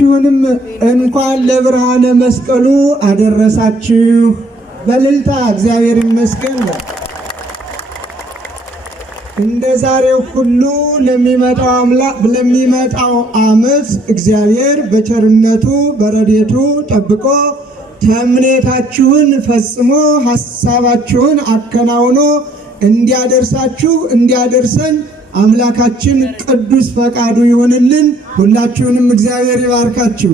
ሁላችሁንም እንኳን ለብርሃነ መስቀሉ አደረሳችሁ። በእልልታ እግዚአብሔር ይመስገን። እንደ ዛሬው ሁሉ ለሚመጣው ዓመት እግዚአብሔር በቸርነቱ በረድኤቱ ጠብቆ ተምኔታችሁን ፈጽሞ ሐሳባችሁን አከናውኖ እንዲያደርሰን አምላካችን ቅዱስ ፈቃዱ ይሆንልን። ሁላችሁንም እግዚአብሔር ይባርካችሁ።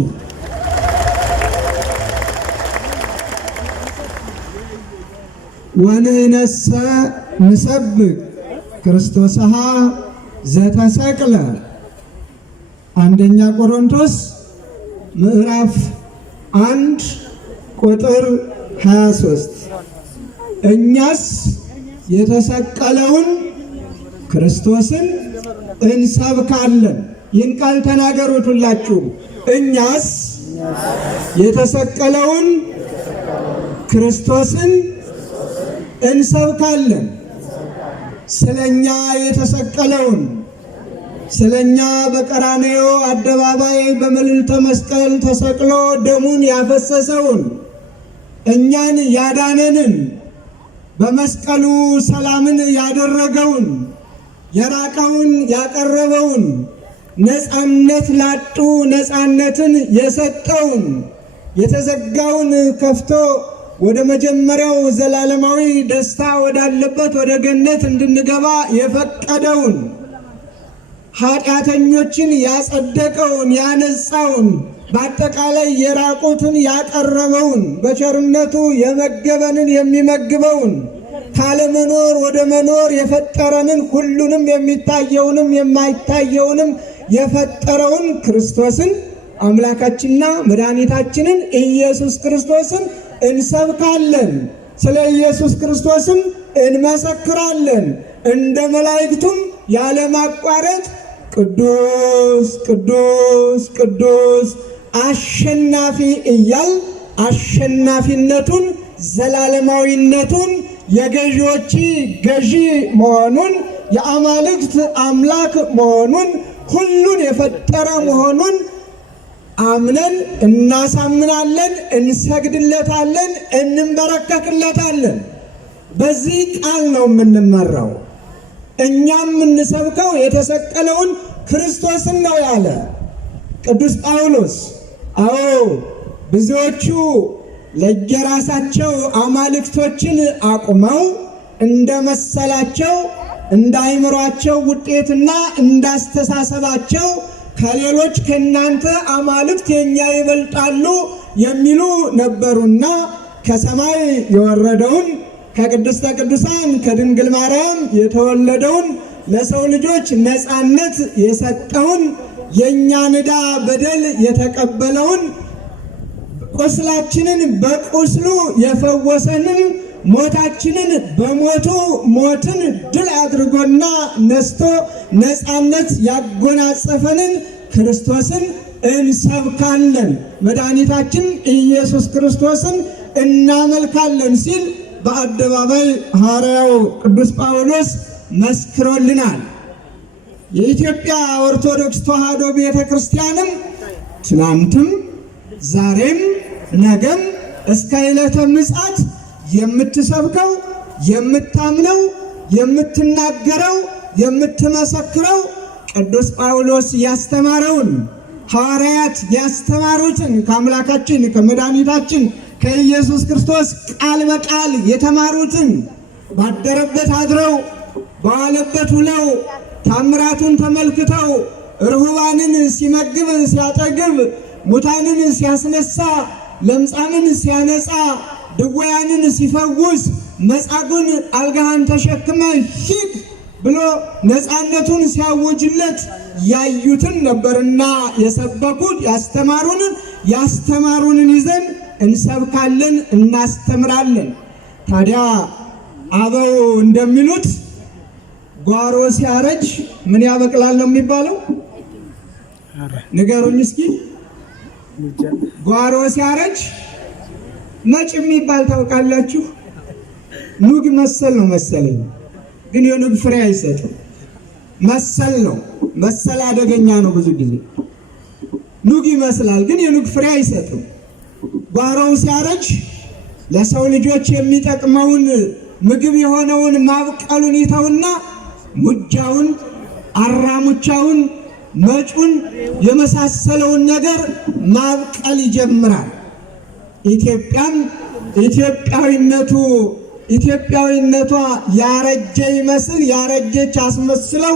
ወንህነሰ ንሰብክ ክርስቶስሃ ዘተሰቅለ አንደኛ ቆሮንቶስ ምዕራፍ 1 ቁጥር 23 እኛስ የተሰቀለውን ክርስቶስን እንሰብካለን። ይህን ቃል ተናገሩት ሁላችሁም። እኛስ የተሰቀለውን ክርስቶስን እንሰብካለን። ስለኛ የተሰቀለውን ስለኛ በቀራንዮ አደባባይ በመልዕልተ መስቀል ተሰቅሎ ደሙን ያፈሰሰውን እኛን ያዳነንን በመስቀሉ ሰላምን ያደረገውን የራቀውን ያቀረበውን ነፃነት ላጡ ነፃነትን የሰጠውን የተዘጋውን ከፍቶ ወደ መጀመሪያው ዘላለማዊ ደስታ ወዳለበት ወደ ገነት እንድንገባ የፈቀደውን ኃጢአተኞችን ያጸደቀውን ያነጻውን በአጠቃላይ የራቁትን ያቀረበውን በቸርነቱ የመገበንን የሚመግበውን ካለመኖር ወደ መኖር የፈጠረንን ሁሉንም የሚታየውንም የማይታየውንም የፈጠረውን ክርስቶስን አምላካችንና መድኃኒታችንን ኢየሱስ ክርስቶስን እንሰብካለን። ስለ ኢየሱስ ክርስቶስም እንመሰክራለን። እንደ መላእክቱም ያለማቋረጥ ቅዱስ ቅዱስ ቅዱስ አሸናፊ እያል አሸናፊነቱን ዘላለማዊነቱን የገዢዎች ገዢ መሆኑን የአማልክት አምላክ መሆኑን ሁሉን የፈጠረ መሆኑን አምነን እናሳምናለን፣ እንሰግድለታለን፣ እንንበረከክለታለን። በዚህ ቃል ነው የምንመራው። እኛም የምንሰብከው የተሰቀለውን ክርስቶስን ነው ያለ ቅዱስ ጳውሎስ። አዎ ብዙዎቹ ለየራሳቸው አማልክቶችን አቁመው እንደመሰላቸው እንደ አእምሯቸው ውጤትና እንዳስተሳሰባቸው ከሌሎች ከናንተ አማልክት የኛ ይበልጣሉ የሚሉ ነበሩና ከሰማይ የወረደውን ከቅድስተ ቅዱሳን ከድንግል ማርያም የተወለደውን ለሰው ልጆች ነፃነት የሰጠውን የእኛን ዕዳ በደል የተቀበለውን ቁስላችንን በቁስሉ የፈወሰንን ሞታችንን በሞቱ ሞትን ድል አድርጎና ነስቶ ነፃነት ያጎናጸፈንን ክርስቶስን እንሰብካለን። መድኃኒታችን ኢየሱስ ክርስቶስን እናመልካለን ሲል በአደባባይ ሐዋርያው ቅዱስ ጳውሎስ መስክሮልናል። የኢትዮጵያ ኦርቶዶክስ ተዋሕዶ ቤተ ክርስቲያንም ትናንትም ዛሬም ነገም እስከ ዕለተ ምጽአት የምትሰብከው የምታምነው የምትናገረው የምትመሰክረው ቅዱስ ጳውሎስ ያስተማረውን ሐዋርያት ያስተማሩትን ከአምላካችን ከመድኃኒታችን ከኢየሱስ ክርስቶስ ቃል በቃል የተማሩትን ባደረበት አድረው በዋለበት ውለው ታምራቱን ተመልክተው ርሁባንን ሲመግብ ሲያጠግብ ሙታንን ሲያስነሳ ለምጻምን ሲያነጻ ድውያንን ሲፈውስ መጻጉዕን አልጋህን ተሸክመ ሂድ ብሎ ነፃነቱን ሲያውጅለት ያዩትን ነበርና የሰበኩት ያስተማሩንን ይዘን እንሰብካለን እናስተምራለን። ታዲያ አበው እንደሚሉት ጓሮ ሲያረጅ ምን ያበቅላል ነው የሚባለው? ንገሩኝ እስኪ። ጓሮ ሲያረጅ መጭ የሚባል ታውቃላችሁ? ኑግ መሰል ነው መሰለኝ፣ ግን የኑግ ፍሬ አይሰጥም። መሰል ነው። መሰል አደገኛ ነው ብዙ ጊዜ። ኑግ ይመስላል፣ ግን የኑግ ፍሬ አይሰጥም። ጓሮው ሲያረጅ ለሰው ልጆች የሚጠቅመውን ምግብ የሆነውን ማብቀሉን ይተውና ሙጃውን፣ አራሙቻውን፣ መጩን የመሳሰለውን ነገር ማብቀል ይጀምራል። ኢትዮጵያም ኢትዮጵያዊነቷ ያረጀ ይመስል ያረጀች አስመስለው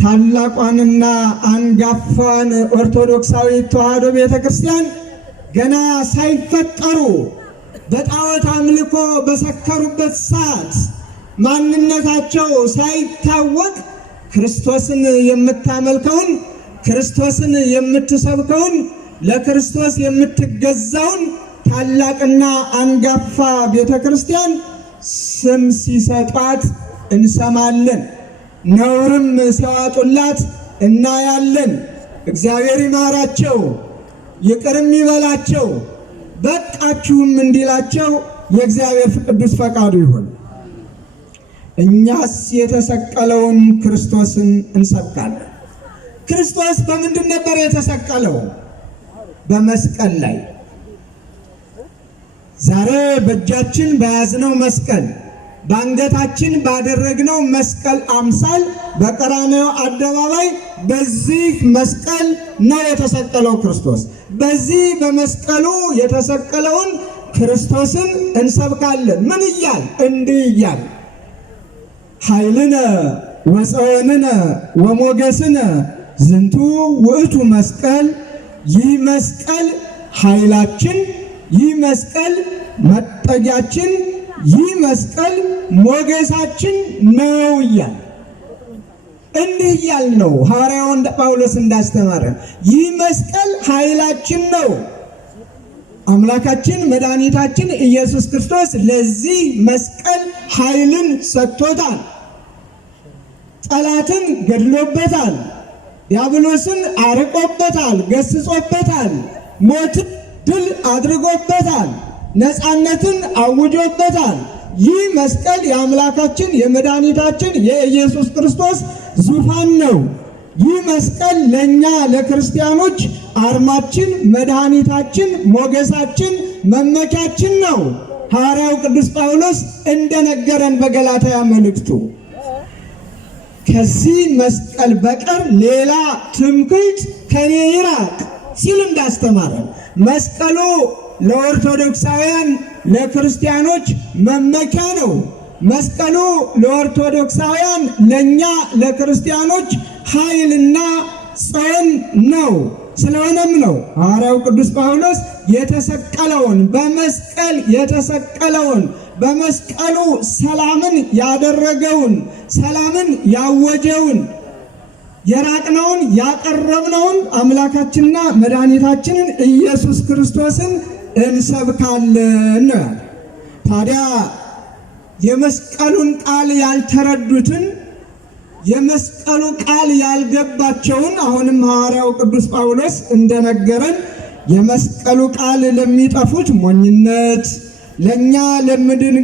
ታላቋንና አንጋፋዋን ኦርቶዶክሳዊት ተዋሕዶ ቤተክርስቲያን ገና ሳይፈጠሩ በጣዖት አምልኮ በሰከሩበት ሰዓት ማንነታቸው ሳይታወቅ ክርስቶስን የምታመልከውን፣ ክርስቶስን የምትሰብከውን፣ ለክርስቶስ የምትገዛውን ታላቅና አንጋፋ ቤተክርስቲያን ስም ሲሰጧት እንሰማለን። ነውርም ሲያወጡላት እናያለን። እግዚአብሔር ይማራቸው፣ ይቅርም ይበላቸው፣ በቃችሁም እንዲላቸው የእግዚአብሔር ቅዱስ ፈቃዱ ይሁን። እኛስ የተሰቀለውን ክርስቶስን እንሰብካለን። ክርስቶስ በምንድን ነበር የተሰቀለው? በመስቀል ላይ። ዛሬ በእጃችን በያዝነው መስቀል፣ በአንገታችን ባደረግነው መስቀል አምሳል በቀራንዮ አደባባይ በዚህ መስቀል ነው የተሰቀለው ክርስቶስ። በዚህ በመስቀሉ የተሰቀለውን ክርስቶስን እንሰብካለን። ምን እያል? እንዲህ እያል ኃይልነ ወፀወንነ ወሞገስነ ዝንቱ ውእቱ መስቀል። ይህ መስቀል ኃይላችን፣ ይህ መስቀል መጠጊያችን፣ ይህ መስቀል ሞገሳችን ነው እያል እንዲህ እያል ነው ሐዋርያው ጳውሎስ እንዳስተማረ። ይህ መስቀል ኃይላችን ነው። አምላካችን መድኃኒታችን ኢየሱስ ክርስቶስ ለዚህ መስቀል ኃይልን ሰጥቶታል። ጠላትን ገድሎበታል። ዲያብሎስን አርቆበታል፣ ገስጾበታል። ሞትን ድል አድርጎበታል። ነፃነትን አውጆበታል። ይህ መስቀል የአምላካችን የመድኃኒታችን የኢየሱስ ክርስቶስ ዙፋን ነው። ይህ መስቀል ለእኛ ለክርስቲያኖች አርማችን፣ መድኃኒታችን፣ ሞገሳችን፣ መመኪያችን ነው። ሐዋርያው ቅዱስ ጳውሎስ እንደነገረን በገላትያ መልእክቱ ከዚህ መስቀል በቀር ሌላ ትምክህት ከኔ ይራቅ ሲል እንዳስተማረን መስቀሉ ለኦርቶዶክሳውያን ለክርስቲያኖች መመኪያ ነው። መስቀሉ ለኦርቶዶክሳውያን ለኛ ለክርስቲያኖች ኃይልና ጽን ነው። ስለሆነም ነው ሐዋርያው ቅዱስ ጳውሎስ የተሰቀለውን በመስቀል የተሰቀለውን በመስቀሉ ሰላምን ያደረገውን ሰላምን ያወጀውን የራቅነውን ያቀረብነውን አምላካችንና መድኃኒታችንን ኢየሱስ ክርስቶስን እንሰብካለን። ታዲያ የመስቀሉን ቃል ያልተረዱትን የመስቀሉ ቃል ያልገባቸውን አሁንም ሐዋርያው ቅዱስ ጳውሎስ እንደነገረን የመስቀሉ ቃል ለሚጠፉት ሞኝነት፣ ለኛ ለምንድን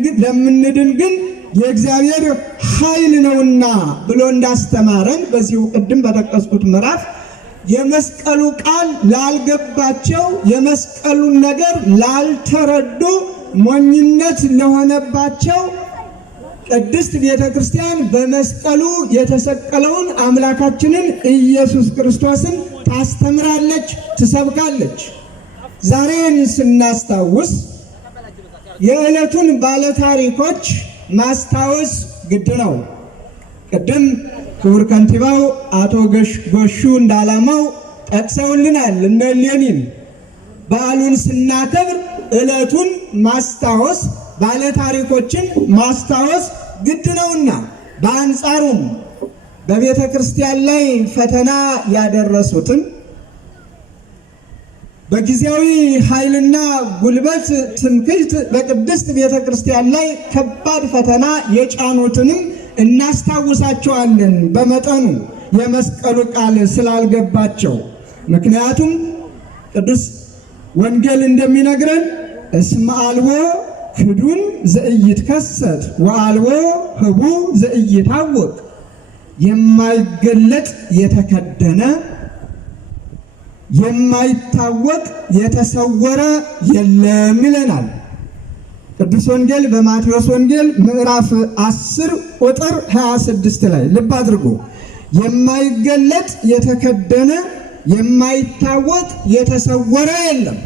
ግን የእግዚአብሔር ኃይል ነውና ብሎ እንዳስተማረን በዚሁ ቅድም በጠቀስኩት ምዕራፍ የመስቀሉ ቃል ላልገባቸው የመስቀሉን ነገር ላልተረዱ ሞኝነት ለሆነባቸው ቅድስት ቤተ ክርስቲያን በመስቀሉ የተሰቀለውን አምላካችንን ኢየሱስ ክርስቶስን ታስተምራለች፣ ትሰብካለች። ዛሬን ስናስታውስ የዕለቱን ባለታሪኮች ማስታወስ ግድ ነው። ቅድም ክቡር ከንቲባው አቶ ጎሹ እንዳላማው ጠቅሰውልናል። እነ ሌኒን በዓሉን ስናከብር ዕለቱን ማስታወስ ባለታሪኮችን ማስታወስ ግድ ነውና፣ በአንጻሩም በቤተ ክርስቲያን ላይ ፈተና ያደረሱትን በጊዜያዊ ኃይልና ጉልበት ትምክህት በቅድስት ቤተ ክርስቲያን ላይ ከባድ ፈተና የጫኑትንም እናስታውሳቸዋለን። በመጠኑ የመስቀሉ ቃል ስላልገባቸው። ምክንያቱም ቅዱስ ወንጌል እንደሚነግረን እስመ አልቦ ክዱን ዘኢይትከሰት ወአልቦ ህቡ ዘኢይታወቅ፣ የማይገለጥ የተከደነ የማይታወቅ የተሰወረ የለም ይለናል ቅዱስ ወንጌል በማቴዎስ ወንጌል ምዕራፍ 10 ቁጥር 26 ላይ ልብ አድርጉ። የማይገለጥ የተከደነ የማይታወቅ የተሰወረ የለም።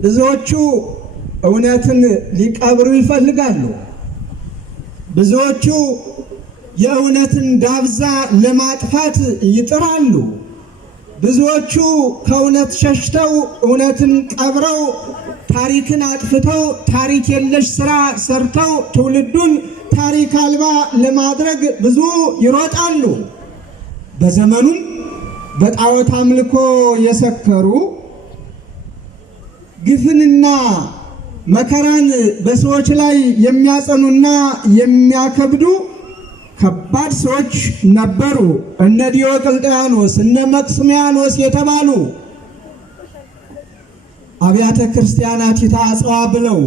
ብዙዎቹ እውነትን ሊቀብሩ ይፈልጋሉ። ብዙዎቹ የእውነትን ዳብዛ ለማጥፋት ይጥራሉ። ብዙዎቹ ከእውነት ሸሽተው እውነትን ቀብረው ታሪክን አጥፍተው ታሪክ የለሽ ስራ ሰርተው ትውልዱን ታሪክ አልባ ለማድረግ ብዙ ይሮጣሉ። በዘመኑም በጣዖት አምልኮ የሰከሩ ግፍንና መከራን በሰዎች ላይ የሚያጸኑና የሚያከብዱ ከባድ ሰዎች ነበሩ። እነ ዲዮቅልጥያኖስ እነ መክስሚያኖስ የተባሉ አብያተ ክርስቲያናት ይታጽዋ ብለው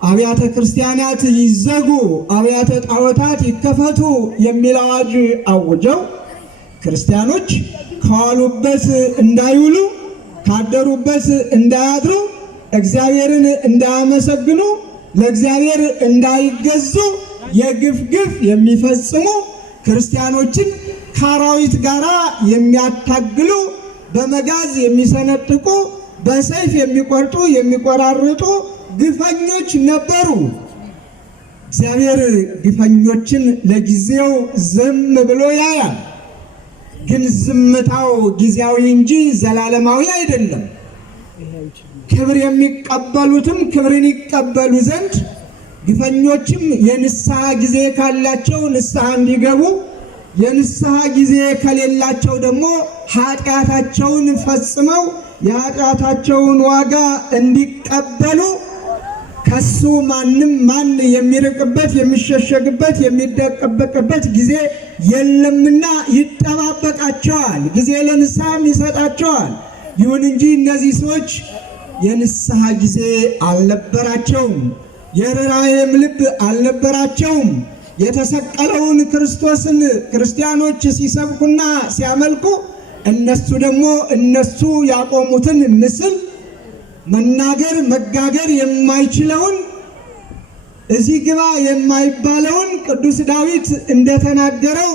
አብያተ ክርስቲያናት ይዘጉ፣ አብያተ ጣዖታት ይከፈቱ የሚል አዋጅ አውጀው ክርስቲያኖች ከዋሉበት እንዳይውሉ ካደሩበት እንዳያድሩ እግዚአብሔርን እንዳያመሰግኑ ለእግዚአብሔር እንዳይገዙ የግፍ ግፍ የሚፈጽሙ ክርስቲያኖችን ከአራዊት ጋር የሚያታግሉ በመጋዝ የሚሰነጥቁ በሰይፍ የሚቆርጡ የሚቆራርጡ ግፈኞች ነበሩ። እግዚአብሔር ግፈኞችን ለጊዜው ዝም ብሎ ያያል። ግን ዝምታው ጊዜያዊ እንጂ ዘላለማዊ አይደለም። ክብር የሚቀበሉትም ክብርን ይቀበሉ ዘንድ ግፈኞችም የንስሐ ጊዜ ካላቸው ንስሐ እንዲገቡ፣ የንስሐ ጊዜ ከሌላቸው ደግሞ ኃጢአታቸውን ፈጽመው የኃጢአታቸውን ዋጋ እንዲቀበሉ ከሱ ማን የሚርቅበት የሚሸሸግበት የሚደበቅበት ጊዜ የለምና ይጠባበቃቸዋል። ጊዜ ለንስሐም ይሰጣቸዋል። ይሁን እንጂ እነዚህ ሰዎች የንስሐ ጊዜ አልነበራቸውም። የርኅራኄም ልብ አልነበራቸውም። የተሰቀለውን ክርስቶስን ክርስቲያኖች ሲሰብኩና ሲያመልኩ እነሱ ደግሞ እነሱ ያቆሙትን ምስል መናገር መጋገር የማይችለውን እዚህ ግባ የማይባለውን ቅዱስ ዳዊት እንደተናገረው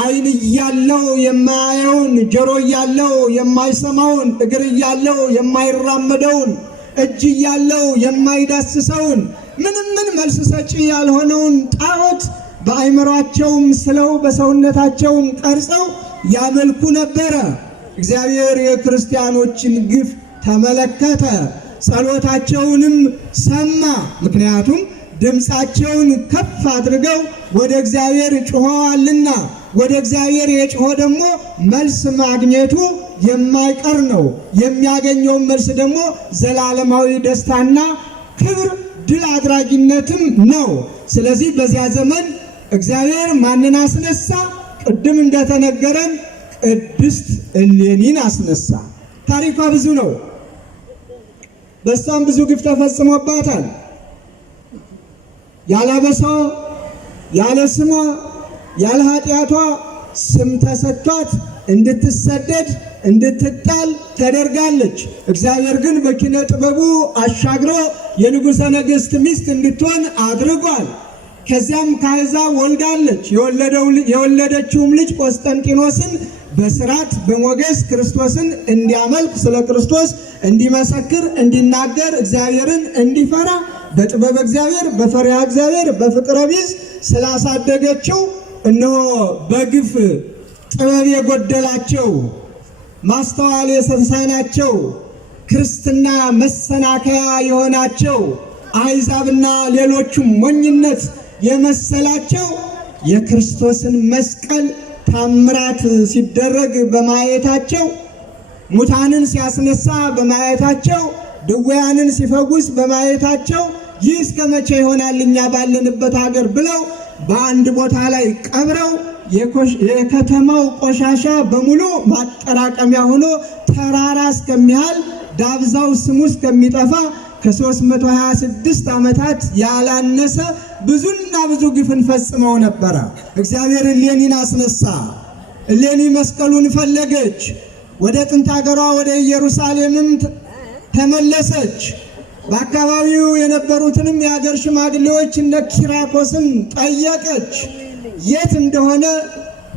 ዓይን እያለው የማያየውን፣ ጆሮ እያለው የማይሰማውን፣ እግር እያለው የማይራመደውን፣ እጅ እያለው የማይዳስሰውን ምንም መልስ ሰጪ ያልሆነውን ጣዖት በአይምሯቸውም ስለው በሰውነታቸውም ቀርጸው ያመልኩ ነበረ። እግዚአብሔር የክርስቲያኖችን ግፍ ተመለከተ፣ ጸሎታቸውንም ሰማ። ምክንያቱም ድምፃቸውን ከፍ አድርገው ወደ እግዚአብሔር ጮኸዋልና፣ ወደ እግዚአብሔር የጮኸ ደግሞ መልስ ማግኘቱ የማይቀር ነው። የሚያገኘውን መልስ ደግሞ ዘላለማዊ ደስታና ክብር ድል አድራጊነትም ነው። ስለዚህ በዚያ ዘመን እግዚአብሔር ማንን አስነሳ? ቅድም እንደተነገረን ቅድስት እሌኒን አስነሳ። ታሪኳ ብዙ ነው። በሷም ብዙ ግፍ ተፈጽሞባታል። ያለ አበሳዋ ያለ ስሟ ያለ ኃጢአቷ ስም ተሰጥቷት እንድትሰደድ እንድትጣል ተደርጋለች። እግዚአብሔር ግን በኪነ ጥበቡ አሻግሮ የንጉሠ ነገሥት ሚስት እንድትሆን አድርጓል። ከዚያም ከአሕዛብ ወልዳለች። የወለደችውም ልጅ ቆስጠንጢኖስን በስርዓት በሞገስ ክርስቶስን እንዲያመልክ ስለ ክርስቶስ እንዲመሰክር እንዲናገር እግዚአብሔርን እንዲፈራ በጥበብ እግዚአብሔር በፈሪሃ እግዚአብሔር በፍቅረ ቢዝ ስላሳደገችው እነሆ በግፍ ጥበብ የጎደላቸው ማስተዋል የተሳናቸው ክርስትና መሰናከያ የሆናቸው አሕዛብና ሌሎቹም ሞኝነት የመሰላቸው የክርስቶስን መስቀል ታምራት ሲደረግ በማየታቸው ሙታንን ሲያስነሳ በማየታቸው ድውያንን ሲፈውስ በማየታቸው ይህ እስከ መቼ ይሆናል እኛ ባለንበት ሀገር ብለው በአንድ ቦታ ላይ ቀብረው የከተማው ቆሻሻ በሙሉ ማጠራቀሚያ ሆኖ ተራራ እስከሚያህል ዳብዛው ስሙ እስከሚጠፋ ከ326 ዓመታት ያላነሰ ብዙና ብዙ ግፍን ፈጽመው ነበረ። እግዚአብሔር እሌኒን አስነሳ። እሌኒ መስቀሉን ፈለገች። ወደ ጥንት ሀገሯ ወደ ኢየሩሳሌምም ተመለሰች። በአካባቢው የነበሩትንም የሀገር ሽማግሌዎች እነ ኪራኮስን ጠየቀች። የት እንደሆነ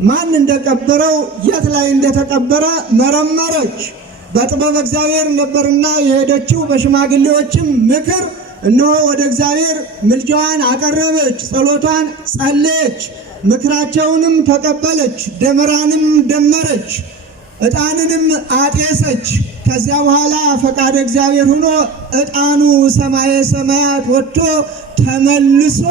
ማን እንደቀበረው የት ላይ እንደተቀበረ መረመረች። በጥበብ እግዚአብሔር ነበርና የሄደችው። በሽማግሌዎችም ምክር እነሆ ወደ እግዚአብሔር ምልጃዋን አቀረበች፣ ጸሎቷን ጸለየች፣ ምክራቸውንም ተቀበለች፣ ደመራንም ደመረች፣ ዕጣንንም አጤሰች። ከዚያ በኋላ ፈቃደ እግዚአብሔር ሆኖ ዕጣኑ ሰማየ ሰማያት ወጥቶ ተመልሶ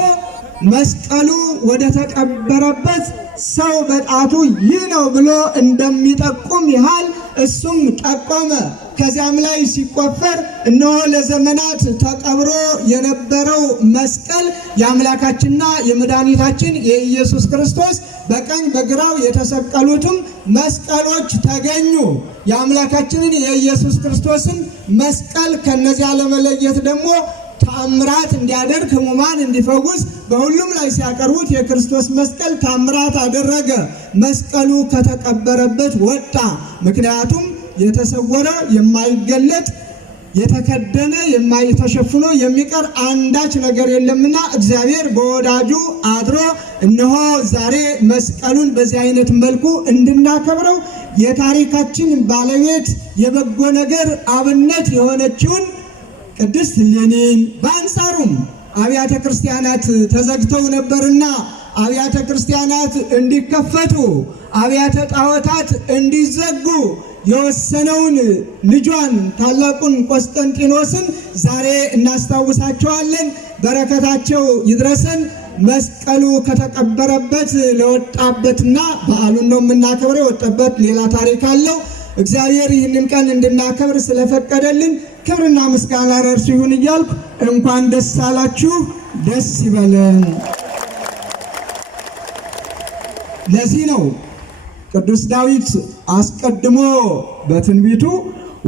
መስቀሉ ወደ ተቀበረበት ሰው በጣቱ ይህ ነው ብሎ እንደሚጠቁም ያህል እሱም ጠቆመ። ከዚያም ላይ ሲቆፈር እነሆ ለዘመናት ተቀብሮ የነበረው መስቀል የአምላካችንና የመድኃኒታችን የኢየሱስ ክርስቶስ በቀኝ በግራው የተሰቀሉትም መስቀሎች ተገኙ። የአምላካችንን የኢየሱስ ክርስቶስን መስቀል ከነዚያ ለመለየት ደግሞ ታምራት እንዲያደርግ ሕሙማን እንዲፈውስ በሁሉም ላይ ሲያቀርቡት የክርስቶስ መስቀል ታምራት አደረገ። መስቀሉ ከተቀበረበት ወጣ። ምክንያቱም የተሰወረ የማይገለጥ የተከደነ የማይተሸፍኖ የሚቀር አንዳች ነገር የለምና እግዚአብሔር በወዳጁ አድሮ እነሆ ዛሬ መስቀሉን በዚህ አይነት መልኩ እንድናከብረው የታሪካችን ባለቤት የበጎ ነገር አብነት የሆነችውን ቅድስት እሌኒን በአንጻሩም አብያተ ክርስቲያናት ተዘግተው ነበርና አብያተ ክርስቲያናት እንዲከፈቱ አብያተ ጣዖታት እንዲዘጉ የወሰነውን ልጇን ታላቁን ቆስጠንጢኖስን ዛሬ እናስታውሳቸዋለን። በረከታቸው ይድረሰን። መስቀሉ ከተቀበረበት ለወጣበትና በዓሉን ነው የምናከብረው። የወጣበት ሌላ ታሪክ አለው። እግዚአብሔር ይህንን ቀን እንድናከብር ስለፈቀደልን ክብርና ምስጋና ለእርሱ ይሁን እያልኩ እንኳን ደስ አላችሁ፣ ደስ ይበለን። ለዚህ ነው ቅዱስ ዳዊት አስቀድሞ በትንቢቱ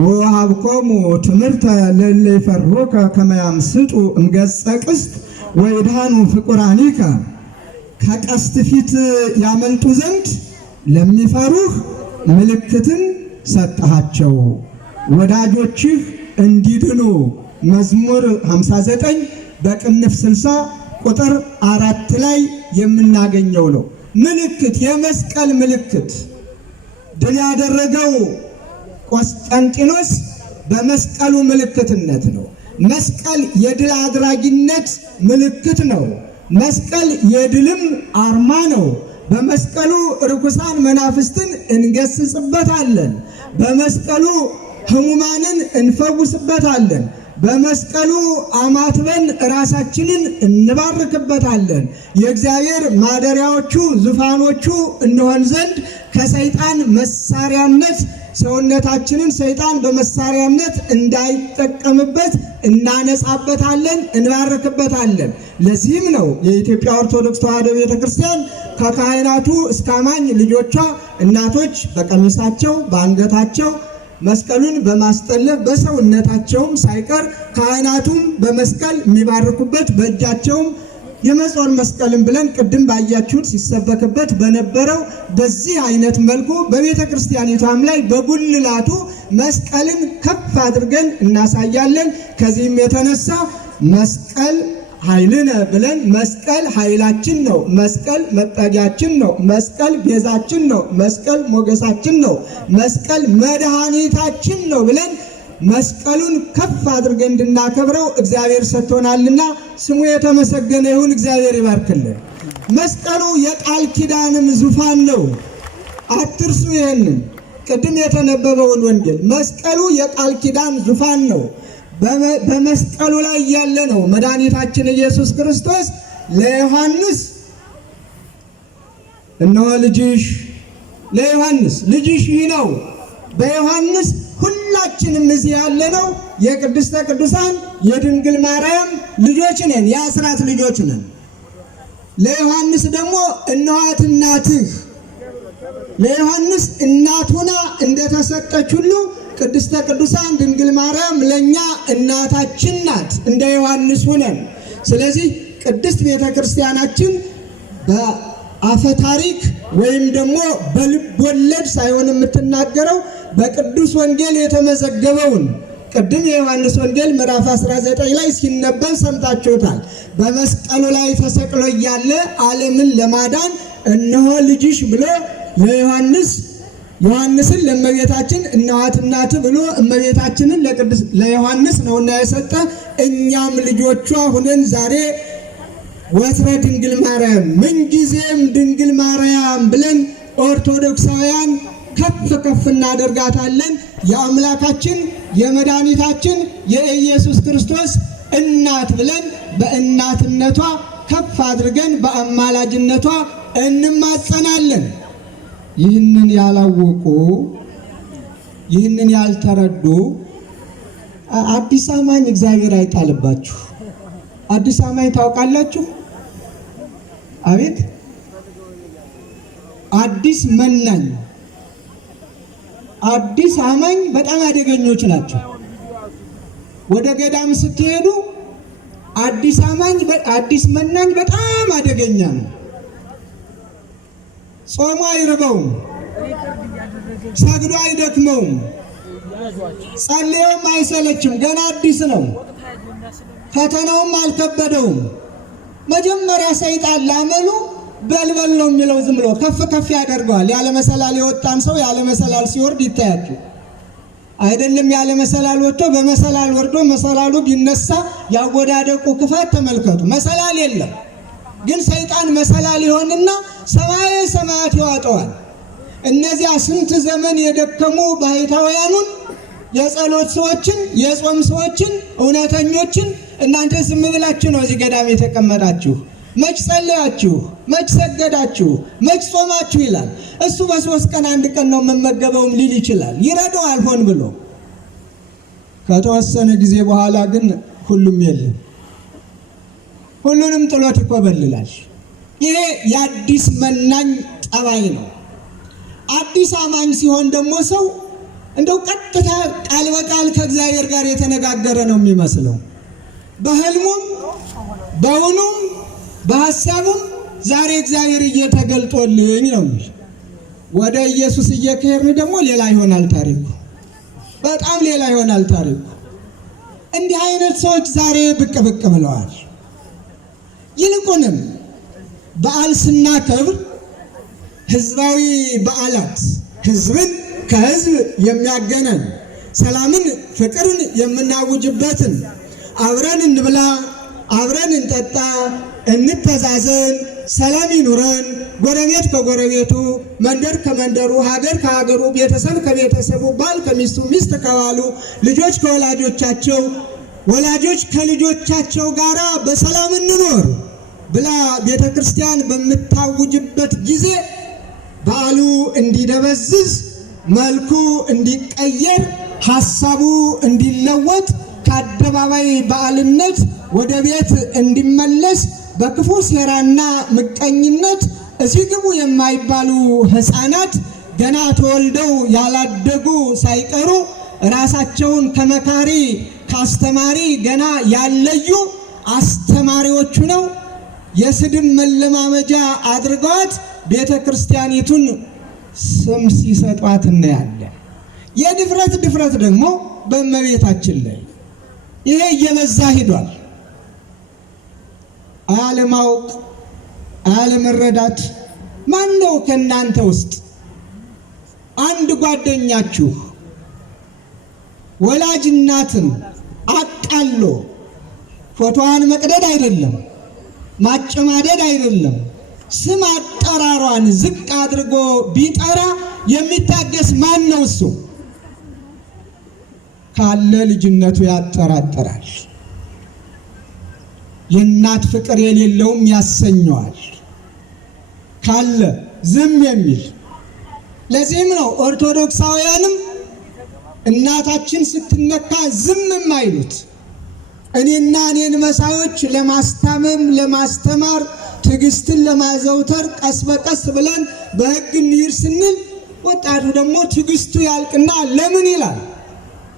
ወሀብኮሙ ትምህርተ ለእለ ይፈርሁከ ከመ ያምስጡ እምገጸ ቅስት ወይድኃኑ ፍቁራኒከ፣ ከቀስት ፊት ያመልጡ ዘንድ ለሚፈሩህ ምልክትን ሰጠሃቸው፣ ወዳጆችህ እንዲድኑ። መዝሙር 59 በቅንፍ 60 ቁጥር 4 ላይ የምናገኘው ነው። ምልክት፣ የመስቀል ምልክት ድል ያደረገው ቆስጠንጢኖስ በመስቀሉ ምልክትነት ነው። መስቀል የድል አድራጊነት ምልክት ነው። መስቀል የድልም አርማ ነው። በመስቀሉ ርኩሳን መናፍስትን እንገስጽበታለን። በመስቀሉ ሕሙማንን እንፈውስበታለን። በመስቀሉ አማትበን ራሳችንን እንባርክበታለን። የእግዚአብሔር ማደሪያዎቹ ዙፋኖቹ እንሆን ዘንድ ከሰይጣን መሳሪያነት ሰውነታችንን ሰይጣን በመሳሪያነት እንዳይጠቀምበት እናነጻበታለን፣ እንባርክበታለን። ለዚህም ነው የኢትዮጵያ ኦርቶዶክስ ተዋሕዶ ቤተክርስቲያን ከካህናቱ እስከ አማኝ ልጆቿ እናቶች በቀሚሳቸው በአንገታቸው መስቀሉን በማስጠለፍ በሰውነታቸውም ሳይቀር ካህናቱም በመስቀል የሚባርኩበት በእጃቸውም የመጾር መስቀልን ብለን ቅድም ባያችሁት ሲሰበክበት በነበረው በዚህ አይነት መልኩ በቤተ ክርስቲያኒቷም ላይ በጉልላቱ መስቀልን ከፍ አድርገን እናሳያለን። ከዚህም የተነሳ መስቀል ኃይልነ ብለን መስቀል ኃይላችን ነው፣ መስቀል መጠጊያችን ነው፣ መስቀል ቤዛችን ነው፣ መስቀል ሞገሳችን ነው፣ መስቀል መድኃኒታችን ነው ብለን መስቀሉን ከፍ አድርገን እንድናከብረው እግዚአብሔር ሰጥቶናልና ስሙ የተመሰገነ ይሁን። እግዚአብሔር ይባርክልን። መስቀሉ የቃል ኪዳንም ዙፋን ነው። አትርሱ። ይሄንን ቅድም የተነበበውን ወንጌል መስቀሉ የቃል ኪዳን ዙፋን ነው። በመስቀሉ ላይ ያለ ነው መድኃኒታችን ኢየሱስ ክርስቶስ ለዮሐንስ እነሆ ልጅሽ፣ ለዮሐንስ ልጅሽ ይህ ነው። በዮሐንስ ሁላችንም እዚህ ያለ ነው የቅድስተ ቅዱሳን የድንግል ማርያም ልጆች ነን፣ የአስራት ልጆች ነን። ለዮሐንስ ደግሞ እነኋት እናትህ፣ ለዮሐንስ እናቱና እንደተሰጠች ሁሉ ቅድስተ ቅዱሳን ድንግል ማርያም ለኛ እናታችን ናት፣ እንደ ዮሐንስ ሆነን። ስለዚህ ቅድስት ቤተ ክርስቲያናችን በአፈ ታሪክ ወይም ደግሞ በልብ ወለድ ሳይሆን የምትናገረው በቅዱስ ወንጌል የተመዘገበውን ቅድም የዮሐንስ ወንጌል ምዕራፍ 19 ላይ ሲነበብ ሰምታችሁታል። በመስቀሉ ላይ ተሰቅሎ እያለ ዓለምን ለማዳን እነሆ ልጅሽ ብሎ ዮሐንስን ለእመቤታችን እነኋት እናት ብሎ እመቤታችንን ለዮሐንስ ነውና የሰጠ። እኛም ልጆቿ ሁነን ዛሬ ወትረ ድንግል ማርያም ምንጊዜም ድንግል ማርያም ብለን ኦርቶዶክሳውያን ከፍ እናደርጋታለን። የአምላካችን የመድኃኒታችን የኢየሱስ ክርስቶስ እናት ብለን በእናትነቷ ከፍ አድርገን በአማላጅነቷ እንማጸናለን። ይህንን ያላወቁ ይህንን ያልተረዱ አዲስ አማኝ እግዚአብሔር አይጣልባችሁ። አዲስ አማኝ ታውቃላችሁ? አቤት አዲስ መናኝ አዲስ አማኝ በጣም አደገኞች ናቸው። ወደ ገዳም ስትሄዱ አዲስ መናኝ በጣም አደገኛ ነው። ጾሙ አይርበውም፣ ሰግዶ አይደክመውም፣ ጸልዮም አይሰለችም። ገና አዲስ ነው። ፈተናውም አልከበደውም። መጀመሪያ ሰይጣን ላመኑ በልበል ነው የሚለው። ዝም ብሎ ከፍ ያደርገዋል። ያለ መሰላል የወጣን ሰው ያለ መሰላል ሲወርድ ይታያችሁ አይደለም? ያለ መሰላል ወጥቶ በመሰላል ወርዶ መሰላሉ ቢነሳ ያወዳደቁ ክፋት ተመልከቱ። መሰላል የለም ግን ሰይጣን መሰላል ይሆንና ሰማየ ሰማያት ይዋጠዋል። እነዚያ ስንት ዘመን የደከሙ ባሕታውያኑን የጸሎት ሰዎችን የጾም ሰዎችን እውነተኞችን እናንተ ዝም ብላችሁ ነው እዚህ ገዳም የተቀመጣችሁ። መች ጸለያችሁ? መች ሰገዳችሁ? መች ጾማችሁ ይላል። እሱ በ3 ቀን 1 ቀን ነው መመገበውም ሊል ይችላል። ይረዳዋል ሆን ብሎ። ከተወሰነ ጊዜ በኋላ ግን ሁሉም የለም፣ ሁሉንም ጥሎት ይኮበልላል። ይሄ የአዲስ መናኝ ጠባይ ነው። አዲስ አማኝ ሲሆን ደግሞ ሰው እንደው ቀጥታ ቃል በቃል ከእግዚአብሔር ጋር የተነጋገረ ነው የሚመስለው። በህልሙም በውኑም በሐሳቡም ዛሬ እግዚአብሔር እየተገልጦልኝ ነው። ወደ ኢየሱስ እየከሄድን ደግሞ ሌላ ይሆናል ታሪኩ፣ በጣም ሌላ ይሆናል ታሪኩ። እንዲህ አይነት ሰዎች ዛሬ ብቅ ብለዋል። ይልቁንም በዓል ስናከብር ህዝባዊ በዓላት ህዝብን ከህዝብ የሚያገናኝ ሰላምን፣ ፍቅርን የምናውጅበትን አብረን እንብላ፣ አብረን እንጠጣ፣ እንተዛዘን፣ ሰላም ይኑረን፣ ጎረቤት ከጎረቤቱ፣ መንደር ከመንደሩ፣ ሀገር ከሀገሩ፣ ቤተሰብ ከቤተሰቡ፣ ባል ከሚስቱ፣ ሚስት ከባሉ፣ ልጆች ከወላጆቻቸው፣ ወላጆች ከልጆቻቸው ጋር በሰላም እንኖር ብላ ቤተ ክርስቲያን በምታውጅበት ጊዜ በዓሉ እንዲደበዝዝ፣ መልኩ እንዲቀየር፣ ሐሳቡ እንዲለወጥ፣ ከአደባባይ በዓልነት ወደ ቤት እንዲመለስ በክፉ ሴራና ምቀኝነት እዚህ ግቡ የማይባሉ ሕፃናት ገና ተወልደው ያላደጉ ሳይቀሩ ራሳቸውን ከመካሪ ከአስተማሪ ገና ያለዩ አስተማሪዎቹ ነው የስድብ መለማመጃ አድርገዋት ቤተ ክርስቲያኒቱን ስም ሲሰጧት እናያለን። የድፍረት ደግሞ በእመቤታችን ላይ ይሄ እየበዛ ሂዷል። አለማወቅ፣ አለመረዳት። ማን ነው ከእናንተ ውስጥ አንድ ጓደኛችሁ ወላጅ እናትን አቃሎ ፎቶዋን መቅደድ አይደለም ማጨማደድ አይደለም ስም አጠራሯን ዝቅ አድርጎ ቢጠራ የሚታገስ ማን ነው? እሱ ካለ ልጅነቱ ያጠራጠራል። የእናት ፍቅር የሌለውም ያሰኘዋል ካለ ዝም የሚል። ለዚህም ነው ኦርቶዶክሳውያንም እናታችን ስትነካ ዝም የማይሉት። እኔና እኔን መሳዮች ለማስታመም ለማስተማር ትዕግስትን ለማዘውተር ቀስ በቀስ ብለን በሕግ እንሂድ ስንል ወጣቱ ደግሞ ትዕግስቱ ያልቅና ለምን ይላል።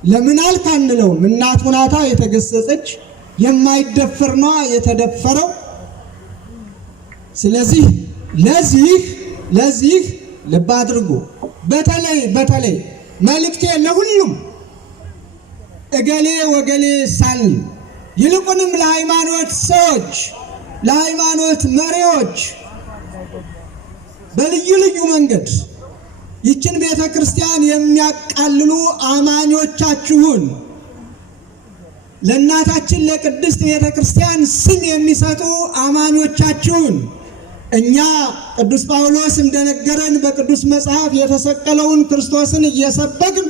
ለምን አልክ አንለውም። እናቱ ናታ የተገሰጸች፣ የማይደፈር ነዋ የተደፈረው። ስለዚህ ለዚህ ልብ አድርጉ። በተለይ መልእክቴ ለሁሉም እገሌ ወገሌ ሳል ይልቁንም ለሃይማኖት ሰዎች፣ ለሃይማኖት መሪዎች በልዩ ልዩ መንገድ ይችን ቤተክርስቲያን የሚያቃልሉ አማኞቻችሁን ለእናታችን ለቅድስት ቤተክርስቲያን ስም የሚሰጡ አማኞቻችሁን እኛ ቅዱስ ጳውሎስ እንደነገረን በቅዱስ መጽሐፍ የተሰቀለውን ክርስቶስን እየሰበክን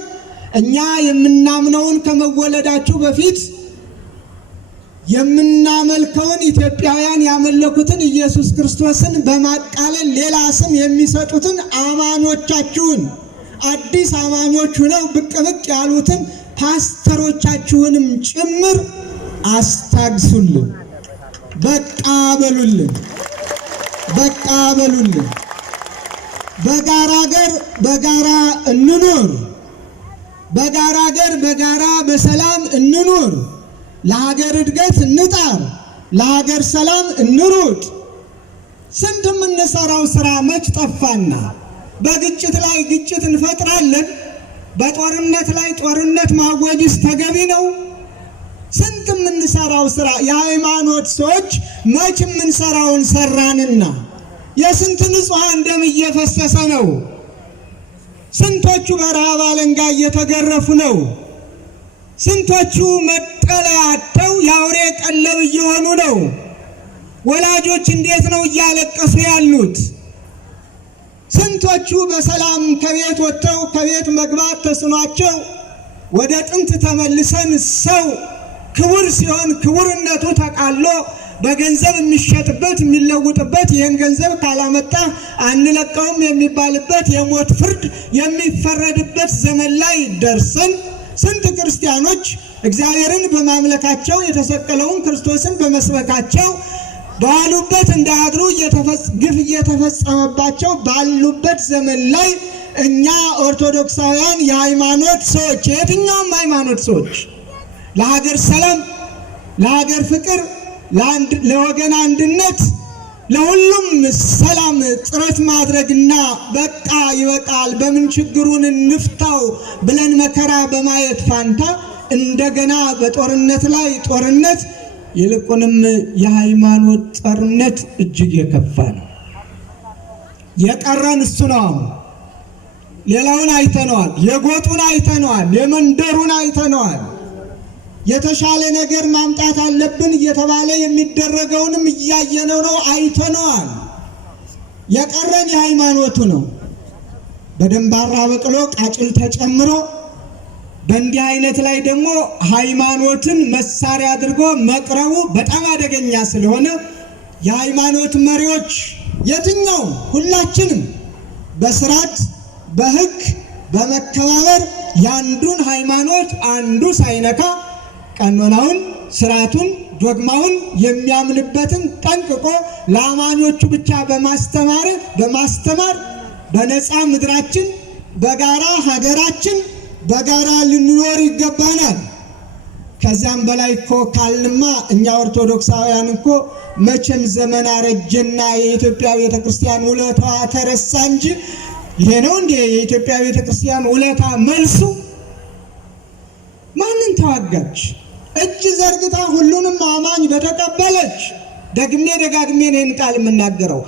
እኛ የምናምነውን ከመወለዳችሁ በፊት የምናመልከውን ኢትዮጵያውያን ያመለኩትን ኢየሱስ ክርስቶስን በማቃለል ሌላ ስም የሚሰጡትን አማኞቻችሁን አዲስ አማኞች ሆነው ብቅ ብቅ ያሉትን ፓስተሮቻችሁንም ጭምር አስታግሱልን። በቃ በሉልን። በቃ በሉልን። በጋራ ሀገር በጋራ እንኑር። በጋራ ሀገር በጋራ በሰላም እንኑር። ለሀገር እድገት እንጣር። ለሀገር ሰላም እንሩጥ። ስንት የምንሰራው ስራ መች ጠፋና? በግጭት ላይ ግጭት እንፈጥራለን። በጦርነት ላይ ጦርነት ማወጅስ ተገቢ ነው? ስንት የምንሰራው ስራ የሃይማኖት ሰዎች መች የምንሰራውን ሰራንና የስንት ንጹሐን ደም እየፈሰሰ ነው? ስንቶቹ በረሃብ አለንጋ እየተገረፉ ነው? ስንቶቹ መጠለያ አጥተው የአውሬ ቀለብ እየሆኑ ነው? ወላጆች እንዴት ነው እያለቀሱ ያሉት? ስንቶቹ በሰላም ከቤት ወጥተው ከቤት መግባት ተስኗቸው ወደ ጥንት ተመልሰን ሰው ክቡር ሲሆን ክቡርነቱ ተቃሎ በገንዘብ የሚሸጥበት የሚለውጥበት ይህን ገንዘብ ካላመጣ አንለቀውም የሚባልበት የሞት ፍርድ የሚፈረድበት ዘመን ላይ ደርሰን ስንት ክርስቲያኖች እግዚአብሔርን በማምለካቸው የተሰቀለውን ክርስቶስን በመስበካቸው ባሉበት እንዳያድሩ ግፍ እየተፈጸመባቸው ባሉበት ዘመን ላይ እኛ ኦርቶዶክሳውያን የሃይማኖት ሰዎች የትኛውም ሃይማኖት ሰዎች ለሀገር ሰላም፣ ለሀገር ፍቅር፣ ለወገን አንድነት፣ ለሁሉም ሰላም ጥረት ማድረግና በቃ ይበቃል በምን ችግሩን እንፍታው ብለን መከራ በማየት ፋንታ እንደገና በጦርነት ላይ ጦርነት ይልቁንም የሃይማኖት ጦርነት እጅግ የከፋ ነው። የቀረን እሱ ነው። ሌላውን አይተነዋል። የጎጡን አይተነዋል። የመንደሩን አይተነዋል። የተሻለ ነገር ማምጣት አለብን እየተባለ የሚደረገውንም እያየነው ነው፣ አይተነዋል። የቀረን የሃይማኖቱ ነው። በደንባራ በቅሎ ቃጭል ተጨምሮ በእንዲህ አይነት ላይ ደግሞ ሃይማኖትን መሳሪያ አድርጎ መቅረቡ በጣም አደገኛ ስለሆነ የሃይማኖት መሪዎች የትኛው ሁላችንም በስርዓት በሕግ በመከባበር ያንዱን ሃይማኖት አንዱ ሳይነካ ቀኖናውን፣ ስርዓቱን፣ ዶግማውን የሚያምንበትን ጠንቅቆ ለአማኞቹ ብቻ በማስተማር በነፃ ምድራችን በጋራ ሀገራችን በጋራ ልንኖር ይገባናል። ከዚያም በላይ እኮ ካልንማ እኛ ኦርቶዶክሳውያን እኮ መቼም ዘመን አረጀና የኢትዮጵያ ቤተክርስቲያን ውለታ ተረሳ እንጂ ይሄ ነው እንዴ የኢትዮጵያ ቤተክርስቲያን ውለታ መልሱ? ማንን ተዋጋች? እጅ ዘርግታ ሁሉንም አማኝ በተቀበለች። ደግሜ ደጋግሜ ይህን ቃል የምናገረው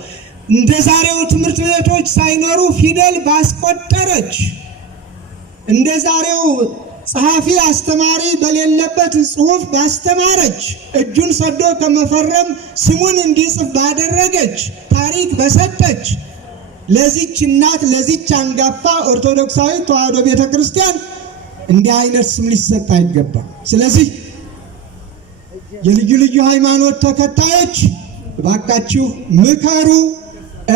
እንደ ዛሬው ትምህርት ቤቶች ሳይኖሩ ፊደል ባስቆጠረች፣ እንደ ዛሬው ጸሐፊ አስተማሪ በሌለበት ጽሑፍ ባስተማረች፣ እጁን ሰዶ ከመፈረም ስሙን እንዲጽፍ ባደረገች፣ ታሪክ በሰጠች ለዚች እናት ለዚች አንጋፋ ኦርቶዶክሳዊ ተዋሕዶ ቤተክርስቲያን እንዲህ አይነት ስም ሊሰጥ አይገባም። ስለዚህ የልዩ ልዩ ሃይማኖት ተከታዮች እባካችሁ ምከሩ፣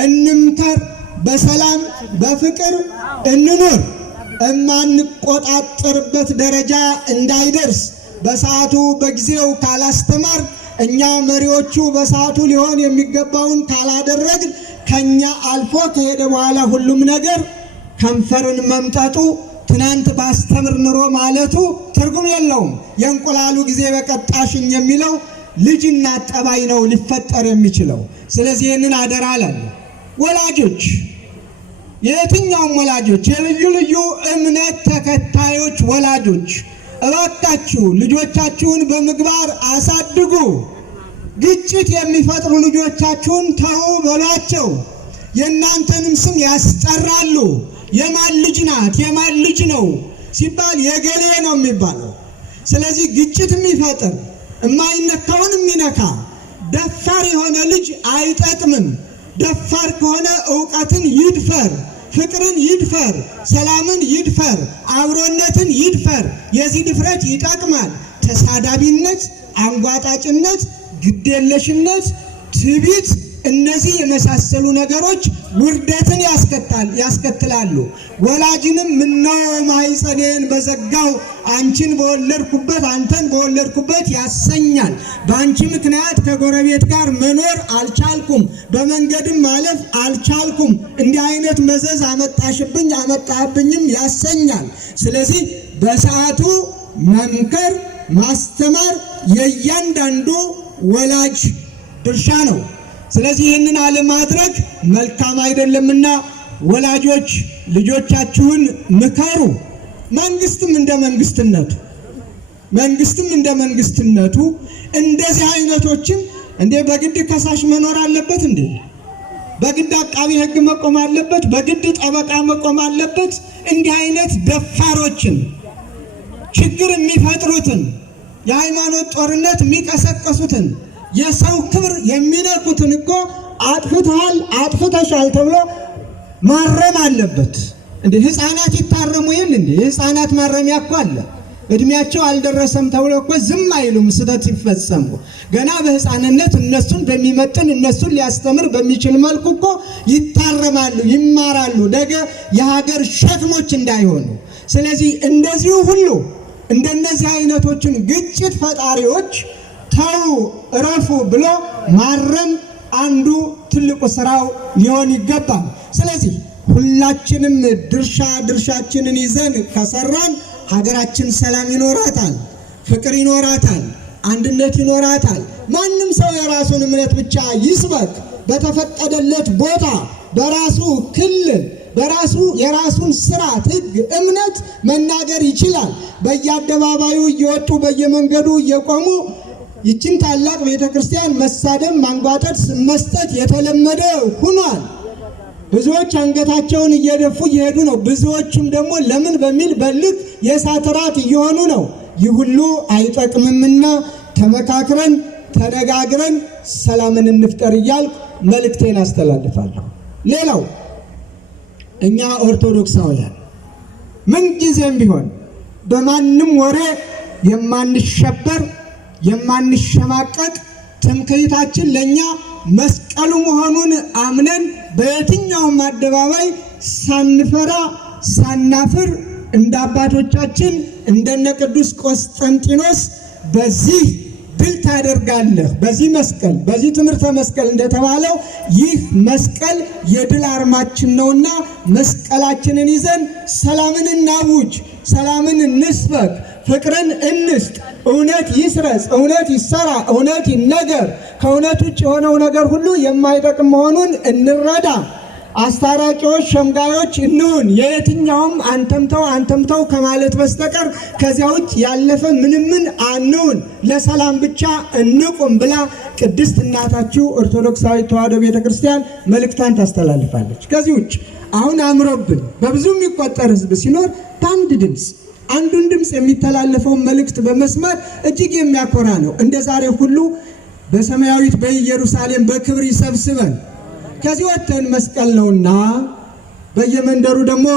እንምከር፣ በሰላም በፍቅር እንኑር። እማንቆጣጠርበት ደረጃ እንዳይደርስ በሰዓቱ በጊዜው ካላስተማር እኛ መሪዎቹ በሰዓቱ ሊሆን የሚገባውን ካላደረግን ከኛ አልፎ ከሄደ በኋላ ሁሉም ነገር ከንፈርን መምጠጡ ትናንት ባስተምር ኑሮ ማለቱ ትርጉም የለውም። የእንቁላሉ ጊዜ በቀጣሽኝ የሚለው ልጅና ጠባይ ነው ሊፈጠር የሚችለው። ስለዚህ ይህንን አደራ አለን። ወላጆች የትኛውም ወላጆች የልዩ ልዩ እምነት ተከታዮች ወላጆች እባካችሁ ልጆቻችሁን በምግባር አሳድጉ። ግጭት የሚፈጥሩ ልጆቻችሁን ተው በሏቸው። የእናንተንም ስም ያስጠራሉ። የማን ልጅ ናት የማን ልጅ ነው ሲባል የገሌ ነው የሚባለው። ስለዚህ ግጭት የሚፈጥር የማይነካውን የሚነካ ደፋር የሆነ ልጅ አይጠቅምም። ደፋር ከሆነ ዕውቀትን ይድፈር፣ ፍቅርን ይድፈር፣ ሰላምን ይድፈር፣ አብሮነትን ይድፈር። የዚህ ድፍረት ይጠቅማል። ተሳዳቢነት፣ አንጓጣጭነት፣ ግዴለሽነት፣ ትዕቢት፣ እነዚህ የመሳሰሉ ነገሮች ውርደትን ያስከትላሉ። ወላጅንም ምነው ማኅፀኔን በዘጋው አንቺን በወለድኩበት አንተን በወለድኩበት ያሰኛል። በአንቺ ምክንያት ከጎረቤት ጋር መኖር አልቻልኩም፣ በመንገድም ማለፍ አልቻልኩም፣ እንዲህ አይነት መዘዝ አመጣሽብኝ አመጣብኝም ያሰኛል። ስለዚህ በሰዓቱ መምከር ማስተማር የእያንዳንዱ ወላጅ ድርሻ ነው። ስለዚህ ይህንን አለማድረግ መልካም አይደለምና ወላጆች ልጆቻችሁን ምከሩ። መንግስትም እንደ መንግስትነቱ እንደዚህ አይነቶችን እንዴ በግድ ከሳሽ መኖር አለበት እንዴ? በግድ አቃቢ ሕግ መቆም አለበት? በግድ ጠበቃ መቆም አለበት? እንዲህ አይነት ደፋሮችን ችግር የሚፈጥሩትን የሃይማኖት ጦርነት የሚቀሰቀሱትን የሰው ክብር የሚነኩትን እኮ አጥፍተሃል አጥፍተሻል ተብሎ ማረም አለበት። እንዴ ህፃናት ይታረሙ ይል እንዴ? የህፃናት ማረሚያ እኮ አለ። እድሜያቸው አልደረሰም ተብሎ እኮ ዝም አይሉም። ስህተት ሲፈጸሙ ገና በህፃንነት እነሱን በሚመጥን እነሱን ሊያስተምር በሚችል መልኩ እኮ ይታረማሉ፣ ይማራሉ፣ ነገ የሀገር ሸክሞች እንዳይሆኑ። ስለዚህ እንደዚሁ ሁሉ እንደነዚህ አይነቶችን ግጭት ፈጣሪዎች ተው እረፉ ብሎ ማረም አንዱ ትልቁ ስራው ሊሆን ይገባል። ስለዚህ ሁላችንም ድርሻችንን ይዘን ከሰራን ሀገራችን ሰላም ይኖራታል፣ ፍቅር ይኖራታል፣ አንድነት ይኖራታል። ማንም ሰው የራሱን እምነት ብቻ ይስበክ። በተፈቀደለት ቦታ በራሱ ክልል በራሱ የራሱን ስርዓት፣ ሕግ፣ እምነት መናገር ይችላል። በየአደባባዩ እየወጡ በየመንገዱ እየቆሙ ይችን ታላቅ ቤተክርስቲያን መሳደብ፣ ማንጓጠጥ፣ መስጠት የተለመደ ሆኗል። ብዙዎች አንገታቸውን እየደፉ እየሄዱ ነው። ብዙዎችም ደግሞ ለምን በሚል በልክ የእሳት ራት እየሆኑ ነው። ይህ ሁሉ አይጠቅምምና ተመካክረን ተነጋግረን ሰላምን እንፍጠር እያልኩ መልእክቴን አስተላልፋለሁ። ሌላው እኛ ኦርቶዶክሳውያን ምንጊዜም ቢሆን በማንም ወሬ የማንሸበር የማንሸማቀቅ ትምክህታችን ለኛ መስቀሉ መሆኑን አምነን በየትኛውም አደባባይ ሳንፈራ ሳናፍር እንደ አባቶቻችን እንደነ ቅዱስ ቆስጠንጢኖስ በዚህ ድል ታደርጋለህ፣ በዚህ መስቀል በዚህ ትምህርተ መስቀል እንደተባለው ይህ መስቀል የድል አርማችን ነውና መስቀላችንን ይዘን ሰላምን እናውጅ፣ ሰላምን እንስበክ፣ ፍቅርን እንስጥ። እውነት ይስረጽ፣ እውነት ይሰራ፣ እውነት ይነገር። ከእውነት ውጭ የሆነው ነገር ሁሉ የማይጠቅም መሆኑን እንረዳ። አስታራቂዎች፣ ሸምጋዮች እንሁን። የየትኛውም አንተምተው ከማለት በስተቀር ከዚያ ውጭ ያለፈ ምንምን አንሁን። ለሰላም ብቻ እንቁም ብላ ቅድስት እናታችሁ ኦርቶዶክሳዊት ተዋሕዶ ቤተክርስቲያን መልእክቷን ታስተላልፋለች። ከዚህ ውጭ አሁን አምሮብን በብዙ የሚቆጠር ሕዝብ ሲኖር በአንድ ድምፅ አንዱን ድምፅ የሚተላለፈውን መልእክት በመስማት እጅግ የሚያኮራ ነው። እንደ ዛሬ ሁሉ በሰማያዊት በኢየሩሳሌም በክብር ይሰብስበን። ከዚህ ወጥተን መስቀል ነውና በየመንደሩ ደግሞ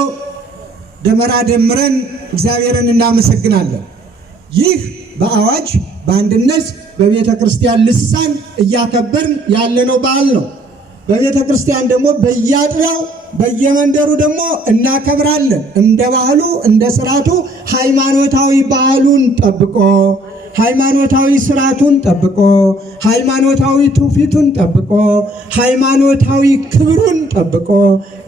ደመራ ደምረን እግዚአብሔርን እናመሰግናለን። ይህ በአዋጅ በአንድነት በቤተ ክርስቲያን ልሳን እያከበርን ያለነው በዓል ነው። በቤተ ክርስቲያን ደግሞ በየአጥቢያው በየመንደሩ ደግሞ እናከብራለን። እንደ ባህሉ እንደ ስርዓቱ ሃይማኖታዊ ባህሉን ጠብቆ ሃይማኖታዊ ስርዓቱን ጠብቆ ሃይማኖታዊ ትውፊቱን ጠብቆ ሃይማኖታዊ ክብሩን ጠብቆ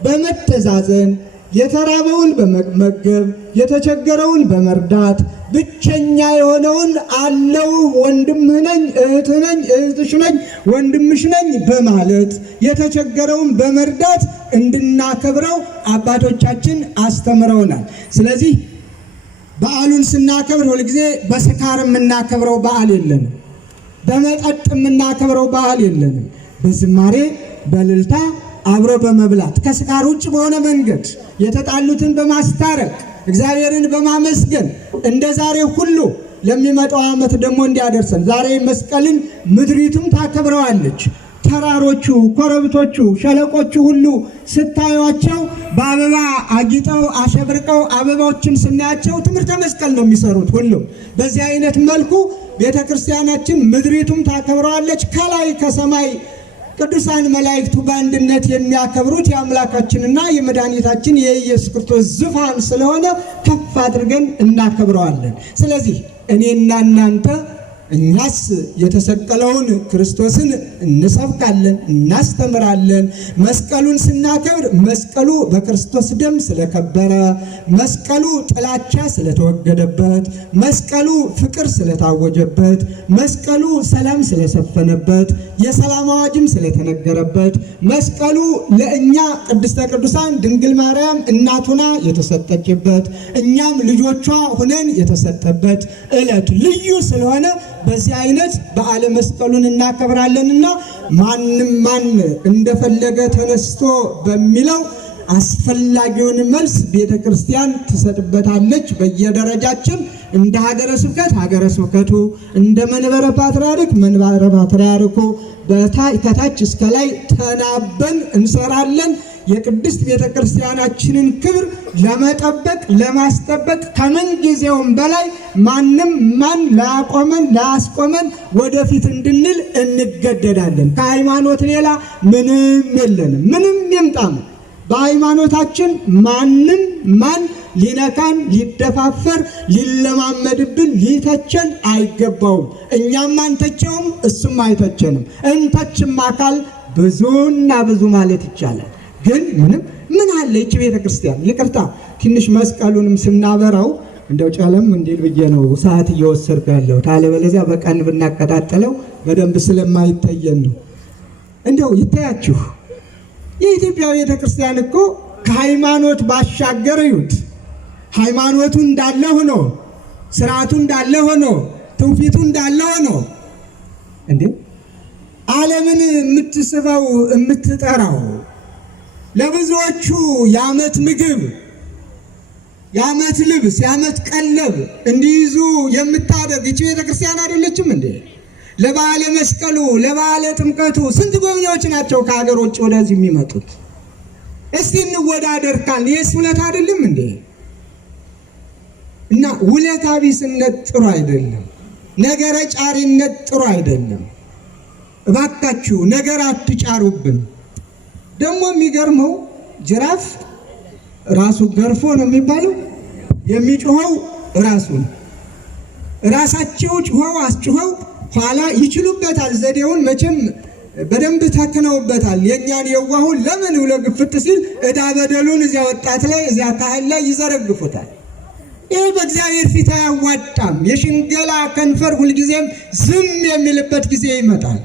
በመተዛዘን የተራበውን በመመገብ የተቸገረውን በመርዳት ብቸኛ የሆነውን አለው ወንድምህ ነኝ እህትህ ነኝ እህትሽ ነኝ ወንድምሽ ነኝ በማለት የተቸገረውን በመርዳት እንድናከብረው አባቶቻችን አስተምረውናል። ስለዚህ በዓሉን ስናከብር ሁልጊዜ በስካር የምናከብረው በዓል የለንም። በመጠጥ የምናከብረው በዓል የለንም። በዝማሬ በእልልታ አብሮ በመብላት ከስካር ውጭ በሆነ መንገድ የተጣሉትን በማስታረቅ እግዚአብሔርን በማመስገን እንደ ዛሬ ሁሉ ለሚመጣው ዓመት ደግሞ እንዲያደርሰን ዛሬ መስቀልን ምድሪቱም ታከብረዋለች። ተራሮቹ፣ ኮረብቶቹ፣ ሸለቆቹ ሁሉ ስታዩቸው በአበባ አጊጠው አሸብርቀው አበባዎችን ስናያቸው ትምህርተ መስቀል ነው የሚሰሩት ሁሉም። በዚህ አይነት መልኩ ቤተክርስቲያናችን ምድሪቱም ታከብረዋለች። ከላይ ከሰማይ ቅዱሳን መላእክቱ በአንድነት የሚያከብሩት የአምላካችንና የመድኃኒታችን የኢየሱስ ክርስቶስ ዙፋን ስለሆነ ከፍ አድርገን እናከብረዋለን። ስለዚህ እኔና እናንተ እኛስ የተሰቀለውን ክርስቶስን እንሰብካለን፣ እናስተምራለን። መስቀሉን ስናከብር መስቀሉ በክርስቶስ ደም ስለከበረ፣ መስቀሉ ጥላቻ ስለተወገደበት፣ መስቀሉ ፍቅር ስለታወጀበት፣ መስቀሉ ሰላም ስለሰፈነበት፣ የሰላም አዋጅም ስለተነገረበት፣ መስቀሉ ለእኛ ቅድስተ ቅዱሳን ድንግል ማርያም እናቱና የተሰጠችበት፣ እኛም ልጆቿ ሁነን የተሰጠበት ዕለት ልዩ ስለሆነ በዚህ አይነት በዓለ መስቀሉን እናከብራለንና ማንም ማን እንደፈለገ ተነስቶ በሚለው አስፈላጊውን መልስ ቤተክርስቲያን ትሰጥበታለች። በየደረጃችን እንደ ሀገረ ስብከት ሀገረ ስብከቱ፣ እንደ መንበረ ፓትርያርክ መንበረ ፓትርያርኩ ከታች እስከ ላይ ተናበን እንሰራለን። የቅድስት ቤተክርስቲያናችንን ክብር ለመጠበቅ ለማስጠበቅ ከምን ጊዜውም በላይ ማንም ማን ላያስቆመን ወደፊት እንድንል እንገደዳለን። ከሃይማኖት ሌላ ምንም የለንም። ምንም ይምጣም በሃይማኖታችን ማንም ማን ሊነካን ሊደፋፈር ሊለማመድብን ሊተቸን አይገባውም። እኛም አንተቸውም እሱም አይተቸንም። እንተችም አካል ብዙና ብዙ ማለት ይቻላል። ግን ምን አለ ይህች ቤተክርስቲያን ይቅርታ ትንሽ መስቀሉንም ስናበራው እንደው ጨለም እንዲል ብዬ ነው ሰዓት እየወሰድኩ ያለው። ታለበለዚያ በቀን ብናቀጣጥለው በደንብ ስለማይታየን ነው። እንደው ይታያችሁ የኢትዮጵያ ቤተክርስቲያን እኮ ከሃይማኖት ባሻገር ይሁት ሃይማኖቱ እንዳለ ሆኖ ስርዓቱ እንዳለ ሆኖ ትውፊቱ እንዳለ ሆኖ እንዴ ዓለምን የምትስበው የምትጠራው ለብዙዎቹ የዓመት ምግብ የዓመት ልብስ የዓመት ቀለብ እንዲይዙ የምታደርግ ይህች ቤተክርስቲያን አይደለችም እንዴ? ለበዓለ መስቀሉ ለበዓለ ጥምቀቱ ስንት ጎብኚዎች ናቸው ከሀገር ውጭ ወደዚህ የሚመጡት? እስቲ እንወዳደር ካልን ይህስ ውለታ አይደለም እንዴ? እና ውለታ ቢስነት ጥሩ አይደለም። ነገረ ጫሪነት ጥሩ አይደለም። እባካችሁ ነገር አትጫሩብን። ደግሞ የሚገርመው ጅራፍ ራሱ ገርፎ ነው የሚባለው። የሚጮኸው ራሱን ራሳቸው ጮኸው አስጮኸው ኋላ ይችሉበታል። ዘዴውን መቼም በደንብ ተክነውበታል። የኛን የዋሁን ለምን ብሎ ግፍት ሲል እዳ በደሉን እዚያ ወጣት ላይ እዚያ ካህል ላይ ይዘረግፉታል። ይህ በእግዚአብሔር ፊት አያዋጣም። የሽንገላ ከንፈር ሁልጊዜም ዝም የሚልበት ጊዜ ይመጣል።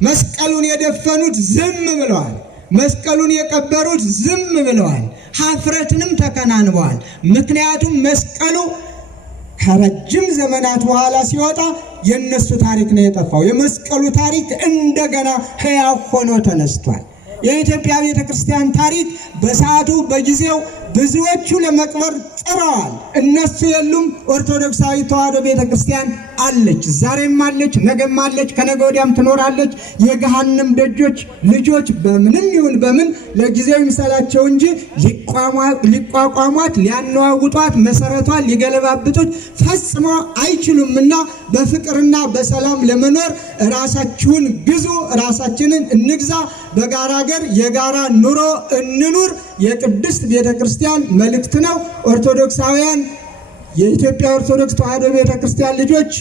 መስቀሉን የደፈኑት ዝም ብለዋል። መስቀሉን የቀበሩት ዝም ብለዋል። ሀፍረትንም ተከናንበዋል። ምክንያቱም መስቀሉ ከረጅም ዘመናት በኋላ ሲወጣ የነሱ ታሪክ ነው የጠፋው። የመስቀሉ ታሪክ እንደገና ሕያው ሆኖ ተነስቷል። የኢትዮጵያ ቤተክርስቲያን ታሪክ በሰዓቱ በጊዜው ብዙዎቹ ለመቅበር ጥረዋል። እነሱ የሉም። ኦርቶዶክሳዊ ተዋሕዶ ቤተክርስቲያን አለች። ዛሬም አለች፣ ነገም አለች፣ ከነገ ወዲያም ትኖራለች። የገሃነም ደጆች ልጆች በምንም ይሁን በምን ለጊዜው ይምሰላቸው እንጂ ሊቋቋሟት ሊያነዋውጧት መሰረቷን ሊገለባብጡት ፈጽሞ አይችሉምና በፍቅርና በሰላም ለመኖር ራሳችሁን ግዙ፣ ራሳችንን እንግዛ፣ በጋራ ሀገር የጋራ ኑሮ እንኑር የቅድስት ቤተክርስቲያን መልእክት ነው። ኦርቶዶክሳውያን የኢትዮጵያ ኦርቶዶክስ ተዋሕዶ ቤተክርስቲያን ልጆች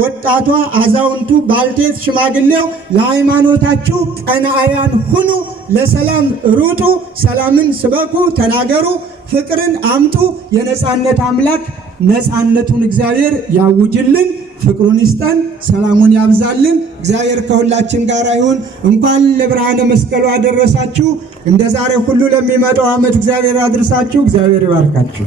ወጣቷ፣ አዛውንቱ፣ ባልቴት፣ ሽማግሌው ለሃይማኖታችሁ ቀናአያን ሁኑ፣ ለሰላም ሩጡ፣ ሰላምን ስበኩ፣ ተናገሩ፣ ፍቅርን አምጡ። የነጻነት አምላክ ነጻነቱን እግዚአብሔር ያውጅልን፣ ፍቅሩን ይስጠን፣ ሰላሙን ያብዛልን። እግዚአብሔር ከሁላችን ጋር ይሁን። እንኳን ለብርሃነ መስቀሉ አደረሳችሁ። እንደ ዛሬ ሁሉ ለሚመጣው ዓመት እግዚአብሔር ያድርሳችሁ። እግዚአብሔር ይባርካችሁ።